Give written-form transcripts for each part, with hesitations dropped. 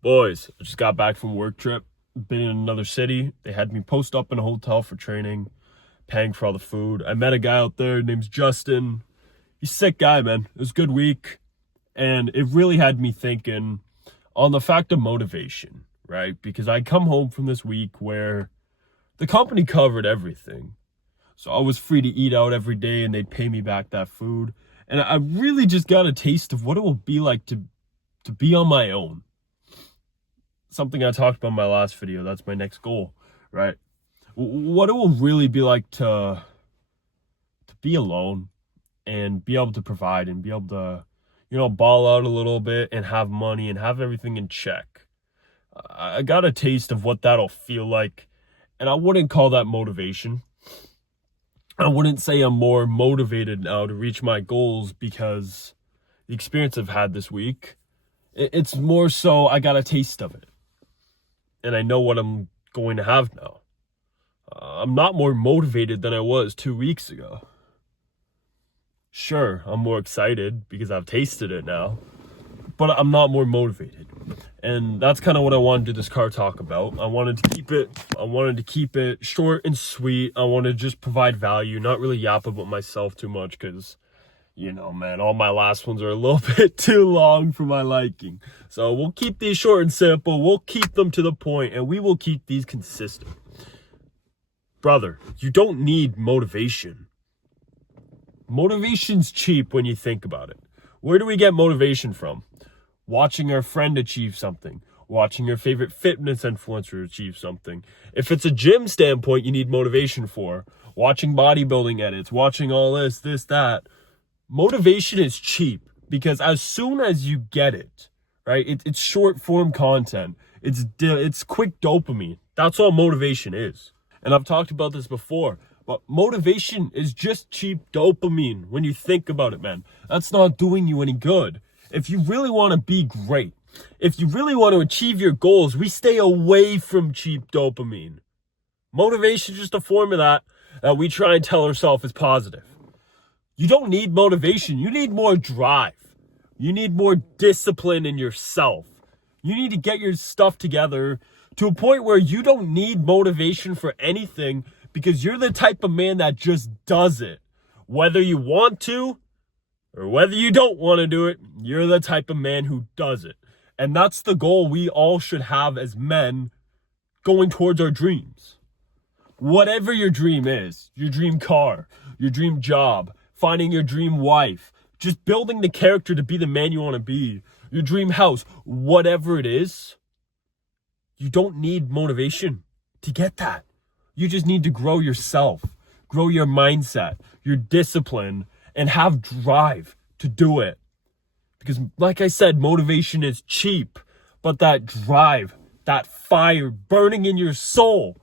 Boys, I just got back from work trip. Been in another city. They had me post up in a hotel for training, paying for all the food. I met a guy out there named Justin. He's a sick guy, man. It was a good week. And it really had me thinking on the fact of motivation, right? Because I come home from this week where the company covered everything. So I was free to eat out every day and they'd pay me back that food. And I really just got a taste of what it will be like to be on my own. Something I talked about in my last video. That's my next goal, right? What it will really be like to be alone and be able to provide and be able to, ball out a little bit and have money and have everything in check. I got a taste of what that'll feel like, and I wouldn't call that motivation. I wouldn't say I'm more motivated now to reach my goals because the experience I've had this week, it's more so I got a taste of it. And I know what I'm going to have now. I'm not more motivated than I was 2 weeks ago. Sure, I'm more excited because I've tasted it now, but I'm not more motivated. And that's kind of what I wanted to do this car talk about. I wanted to keep it short and sweet. I wanted to just provide value, not really yap about myself too much because man, all my last ones are a little bit too long for my liking. So we'll keep these short and simple. We'll keep them to the point, and we will keep these consistent. Brother, you don't need motivation. Motivation's cheap when you think about it. Where do we get motivation from? Watching our friend achieve something. Watching your favorite fitness influencer achieve something. If it's a gym standpoint you need motivation for, watching bodybuilding edits, watching all this, that. Motivation is cheap because as soon as you get it, right, it's short form content. It's quick dopamine. That's all motivation is. And I've talked about this before, but motivation is just cheap dopamine when you think about it, man. That's not doing you any good. If you really want to be great, if you really want to achieve your goals, we stay away from cheap dopamine. Motivation is just a form of that we try and tell ourselves is positive. You don't need motivation. You need more drive. You need more discipline in yourself. You need to get your stuff together to a point where you don't need motivation for anything because you're the type of man that just does it. Whether you want to or whether you don't want to do it, you're the type of man who does it. And that's the goal we all should have as men going towards our dreams. Whatever your dream is, your dream car, your dream job, finding your dream wife, just building the character to be the man you want to be, your dream house, whatever it is, you don't need motivation to get that. You just need to grow yourself, grow your mindset, your discipline, and have drive to do it. Because like I said, motivation is cheap, but that drive, that fire burning in your soul,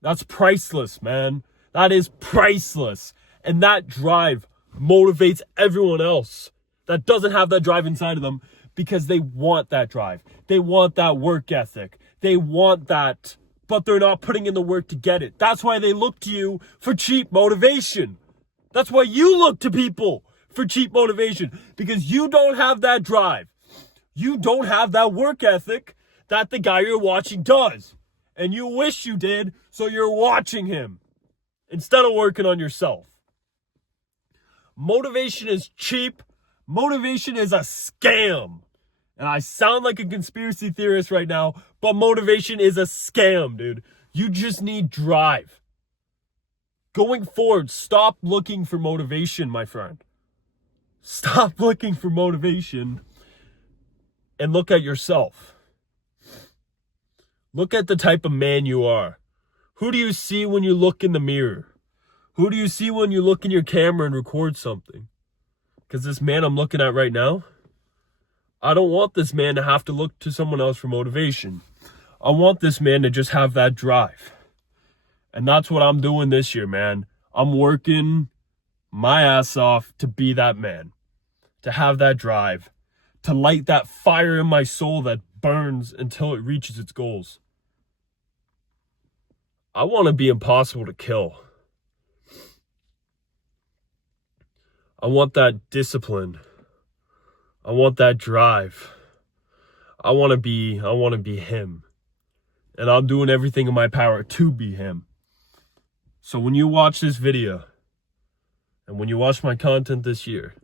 that's priceless, man. That is priceless. And that drive motivates everyone else that doesn't have that drive inside of them because they want that drive. They want that work ethic. They want that, but they're not putting in the work to get it. That's why they look to you for cheap motivation. That's why you look to people for cheap motivation because you don't have that drive. You don't have that work ethic that the guy you're watching does. And you wish you did, so you're watching him instead of working on yourself. Motivation is cheap. Motivation is a scam. And I sound like a conspiracy theorist right now, but motivation is a scam, dude. You just need drive. Going forward, stop looking for motivation, my friend. Stop looking for motivation and look at yourself. Look at the type of man you are. Who do you see when you look in the mirror? Who do you see when you look in your camera and record something? Because this man I'm looking at right now, I don't want this man to have to look to someone else for motivation. I want this man to just have that drive. And that's what I'm doing this year, man. I'm working my ass off to be that man. To have that drive. To light that fire in my soul that burns until it reaches its goals. I want to be impossible to kill. I want that discipline. I want that drive. I want to be him. And I'm doing everything in my power to be him. So when you watch this video, and when you watch my content this year,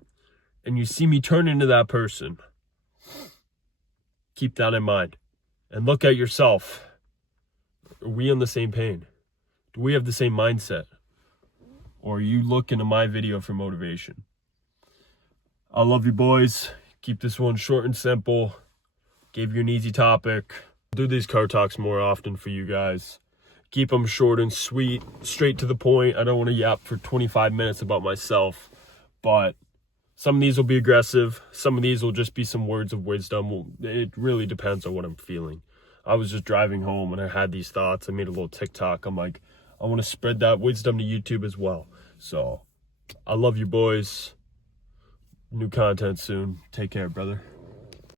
and you see me turn into that person, keep that in mind. And look at yourself. Are we on the same page? Do we have the same mindset? Or are you looking to my video for motivation? I love you, boys. Keep this one short and simple. Gave you an easy topic. I'll do these car talks more often for you guys. Keep them short and sweet, straight to the point. I don't want to yap for 25 minutes about myself, but some of these will be aggressive. Some of these will just be some words of wisdom. It really depends on what I'm feeling. I was just driving home and I had these thoughts. I made a little TikTok. I'm like, I want to spread that wisdom to YouTube as well. So I love you, boys. New content soon. Take care, brother.